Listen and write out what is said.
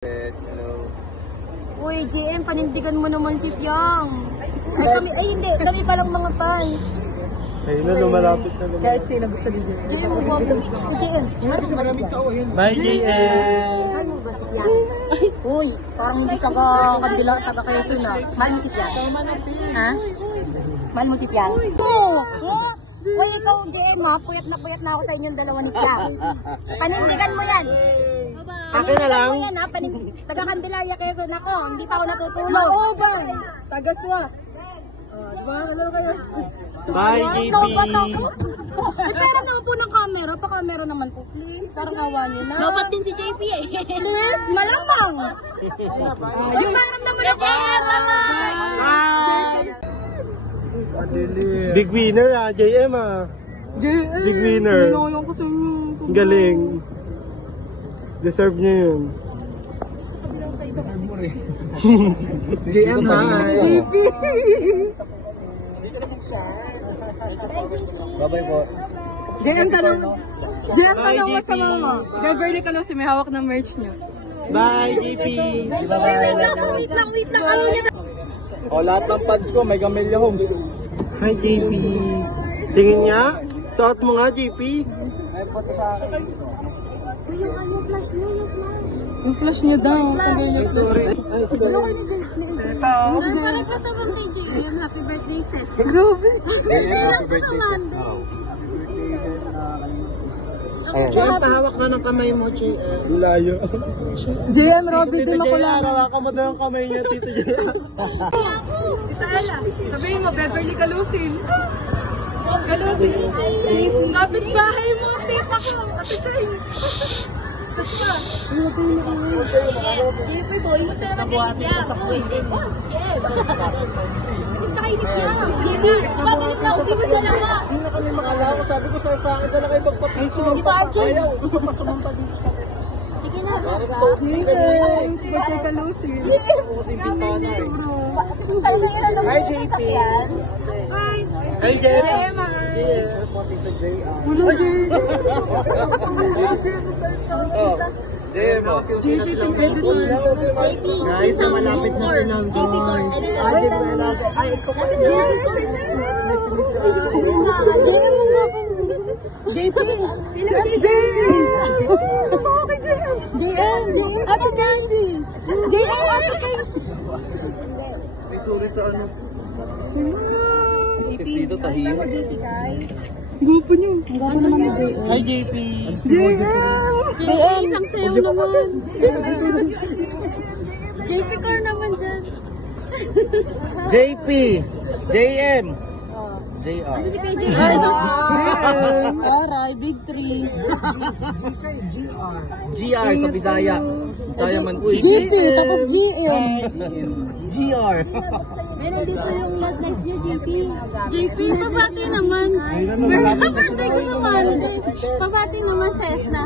Hello. Uy, JM, panindigan mo naman si Piang. Hindi, kami palang mga fans. Ayun na, lumalapit na naman. Kahit sino gusto nyo. JM, mo ba JM? Mahal mo ba si Piang? Bye, JM! Mahal mo ba si Piang? Uy, parang hindi taga kayo suna. Mahal mo si Piang? Ha? Mahal mo si Piang? Oo! Uy, ikaw, JM, ha? Puyat na ako sa inyong dalawa ni Piang. Panindigan mo yan. Akin na lang. Panindigan mo yan, ha? Taga Candelaria, Quezon ako. Hindi pa ako natutulog. Oo ba? Taga swak. Diba? Ano kayo? Bye, JP! May pera na po ng camera. Pa-camera naman po, please. Parang awa niyo na. Dapat din si JP eh. Please, malambang. Yung parang naman ako. Big winner JM Big winner. Nilolong ko sa inyo. Galing. Deserve niya yun. JM, hi! Bye-bye po. JM, tanong mo sa mama. Beverly ka lang si may hawak ng merch niyo. Bye, JP! Wait lang. Ayaw niya na. O, lahat ng pads ko, may Camellia Homes. Hi, JP! Tingin niya? Suot mo nga, JP! Ay, pati sa akin. Yung flash niyo daw. Sorry. Sorry po sa mga JM. Happy birthday, sis. Grabe. Happy birthday, sis. Birthday, sis na JM, pahawak na ng kamay mo, JM. Layo. JM, Robby, Tito di JM, makulang. hawakan mo daw ang kamay niya, Tito JM. Tita Ella, sabihin mo, Beverly Kalusin. Kalusin. Kapit bahay mo, tita ko. Ate Chay. Nabuhatin sa sakit. Hindi na kami makalawa. Sabi ko sa akin na lang kayo magpapiso. Ayaw. Pasamanta dito sa akin. Sige na. Thanks. Birthday Kalusin. Ako kasi yung bintana eh. Hi, JP! Hi, JM! Sir, po si JR. Wala, JM. Oh, JM mo. Guys, na malapit na silang guys. Ay, ikaw pa. Nice to meet you. JP. JM. Ate Daisy. JM, Ate Daisy. May sorry sa ano. Kasi dito tahimik. Gupo niyo. Hi, JP! JM. Isang sayo naman. JP car naman dyan. JP, JM, JR. Aray, big three. GR sa Bisaya. Bisaya man. Uy, JP, tapos GM. GR. Meron dito yung love nights niyo, JP. JP, pabati naman. Birthday ko naman. Pabati naman, Cessna.